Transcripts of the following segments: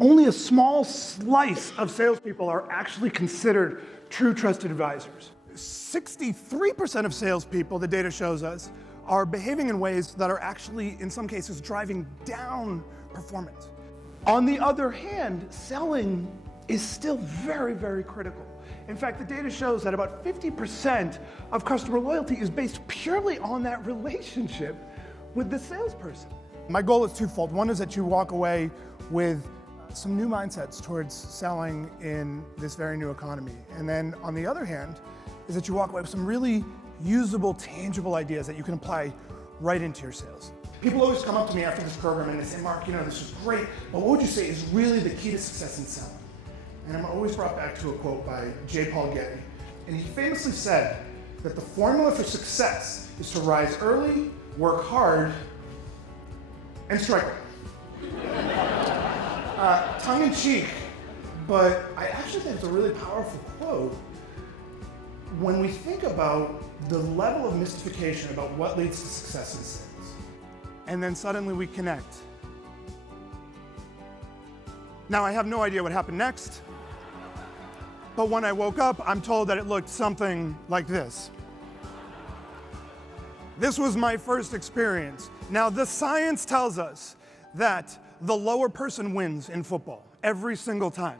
Only a small slice of salespeople are actually considered true trusted advisors. 63% of salespeople, the data shows us, are behaving in ways that are actually, in some cases, driving down performance. On the other hand, selling is still very, very critical. In fact, the data shows that about 50% of customer loyalty is based purely on that relationship with the salesperson. My goal is twofold. One is that you walk away with some new mindsets towards selling in this very new economy. And then on the other hand, is that you walk away with some really usable, tangible ideas that you can apply right into your sales. People always come up to me after this program and they say, Mark, this is great, but what would you say is really the key to success in selling? And I'm always brought back to a quote by J. Paul Getty. And he famously said that the formula for success is to rise early, work hard, and strike right. Tongue in cheek, but I actually think it's a really powerful quote when we think about the level of mystification about what leads to success in sales. And then suddenly we connect. Now I have no idea what happened next, but when I woke up, I'm told that it looked something like this. This was my first experience. Now the science tells us that the lower person wins in football every single time.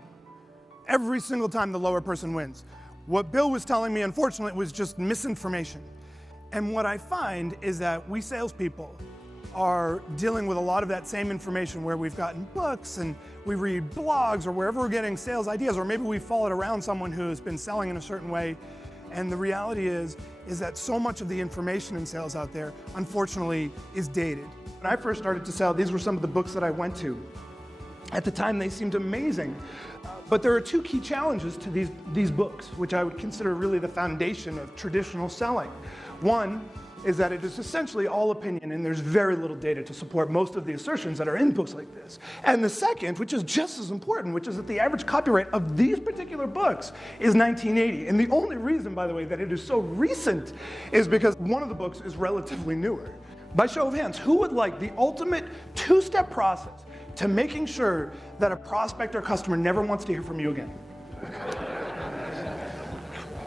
Every single time the lower person wins. What Bill was telling me, unfortunately, was just misinformation. And what I find is that we salespeople are dealing with a lot of that same information where we've gotten books and we read blogs or wherever we're getting sales ideas, or maybe we followed around someone who's been selling in a certain way. And the reality is that so much of the information in sales out there, unfortunately, is dated. When I first started to sell, these were some of the books that I went to. At the time, they seemed amazing. But there are two key challenges to these books, which I would consider really the foundation of traditional selling. One is that it is essentially all opinion, and there's very little data to support most of the assertions that are in books like this. And the second, which is just as important, which is that the average copyright of these particular books is 1980. And the only reason, by the way, that it is so recent is because one of the books is relatively newer. By show of hands, who would like the ultimate two-step process to making sure that a prospect or customer never wants to hear from you again?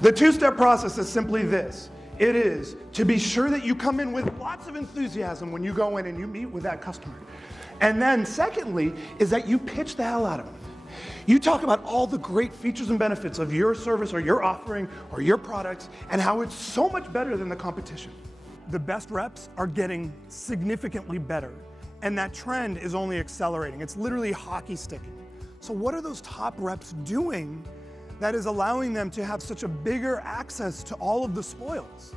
The two-step process is simply this. It is to be sure that you come in with lots of enthusiasm when you go in and you meet with that customer. And then secondly, is that you pitch the hell out of them. You talk about all the great features and benefits of your service or your offering or your products and how it's so much better than the competition. The best reps are getting significantly better. And that trend is only accelerating. It's literally hockey sticking. So what are those top reps doing that is allowing them to have such a bigger access to all of the spoils,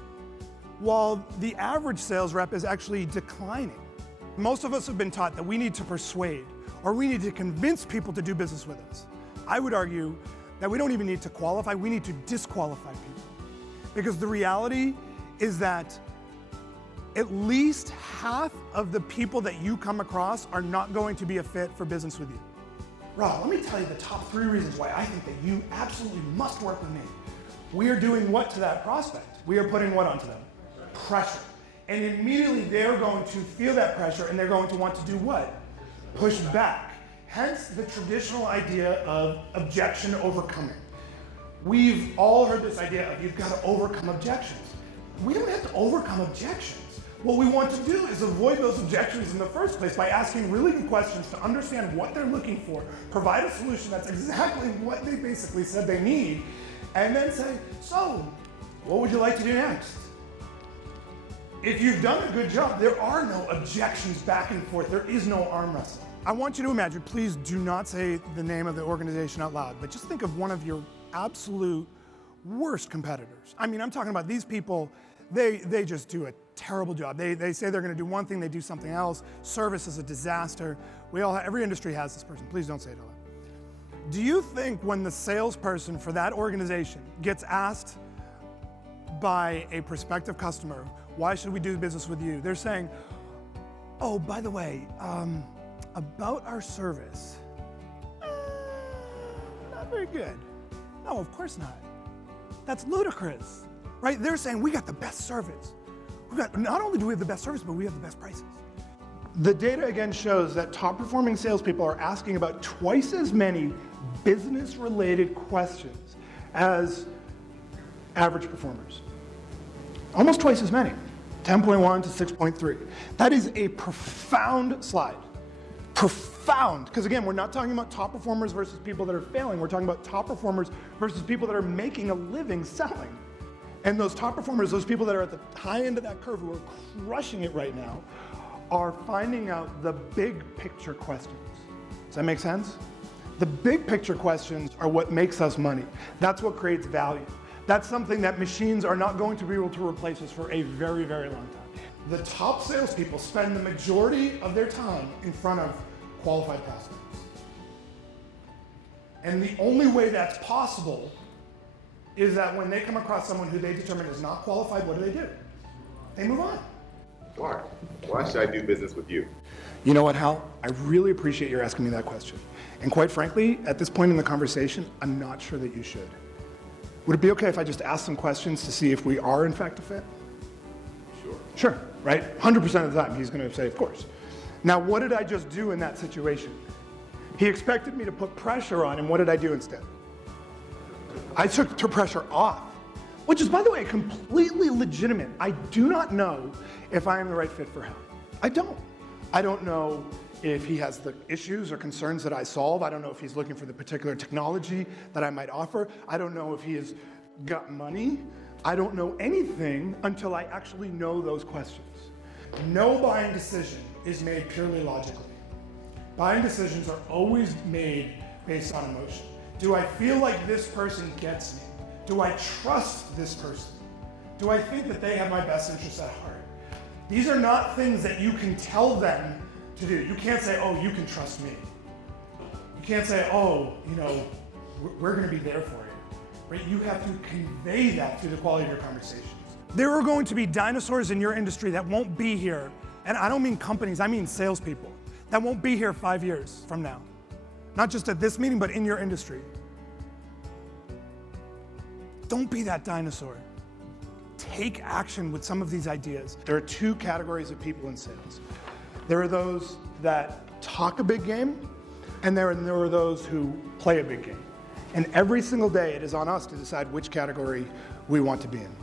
while the average sales rep is actually declining? Most of us have been taught that we need to persuade, or we need to convince people to do business with us. I would argue that we don't even need to qualify, we need to disqualify people. Because the reality is that at least half of the people that you come across are not going to be a fit for business with you. Rob, let me tell you the top 3 reasons why I think that you absolutely must work with me. We are doing what to that prospect? We are putting what onto them? Pressure. And immediately they're going to feel that pressure and they're going to want to do what? Push back. Hence the traditional idea of objection overcoming. We've all heard this idea of you've got to overcome objections. We don't have to overcome objections. What we want to do is avoid those objections in the first place by asking really good questions to understand what they're looking for, provide a solution that's exactly what they basically said they need, and then say, so, what would you like to do next? If you've done a good job, there are no objections back and forth. There is no arm wrestling. I want you to imagine, please do not say the name of the organization out loud, but just think of one of your absolute worst competitors. I mean, I'm talking about these people, they just do a terrible job. They say they're going to do one thing, they do something else. Service is a disaster. Every industry has this person. Please don't say it out loud. Do you think when the salesperson for that organization gets asked by a prospective customer, why should we do business with you? They're saying, oh, by the way, about our service, not very good. No, of course not. That's ludicrous, right? They're saying we got the best service. Not only do we have the best service, but we have the best prices. The data again shows that top performing salespeople are asking about twice as many business-related questions as average performers. Almost twice as many, 10.1 to 6.3. That is a profound slide. Profound, because again, we're not talking about top performers versus people that are failing. We're talking about top performers versus people that are making a living selling. And those top performers, those people that are at the high end of that curve who are crushing it right now, are finding out the big picture questions. Does that make sense? The big picture questions are what makes us money. That's what creates value. That's something that machines are not going to be able to replace us for a very, very long time. The top salespeople spend the majority of their time in front of qualified prospects. And the only way that's possible is that when they come across someone who they determine is not qualified, what do? They move on. Marc, why should I do business with you? You know what, Hal? I really appreciate you asking me that question. And quite frankly, at this point in the conversation, I'm not sure that you should. Would it be okay if I just ask some questions to see if we are in fact a fit? Sure. Sure, right? 100% of the time, he's going to say, of course. Now, what did I just do in that situation? He expected me to put pressure on him. What did I do instead? I took the pressure off, which is, by the way, completely legitimate. I do not know if I am the right fit for him. I don't. I don't know if he has the issues or concerns that I solve. I don't know if he's looking for the particular technology that I might offer. I don't know if he has got money. I don't know anything until I actually know those questions. No buying decision is made purely logically. Buying decisions are always made based on emotion. Do I feel like this person gets me? Do I trust this person? Do I think that they have my best interests at heart? These are not things that you can tell them to do. You can't say, oh, you can trust me. You can't say, oh, we're going to be there for you. Right? You have to convey that through the quality of your conversations. There are going to be dinosaurs in your industry that won't be here. And I don't mean companies, I mean salespeople that won't be here 5 years from now. Not just at this meeting, but in your industry. Don't be that dinosaur. Take action with some of these ideas. There are two categories of people in sales. There are those that talk a big game, and there are those who play a big game. And every single day, it is on us to decide which category we want to be in.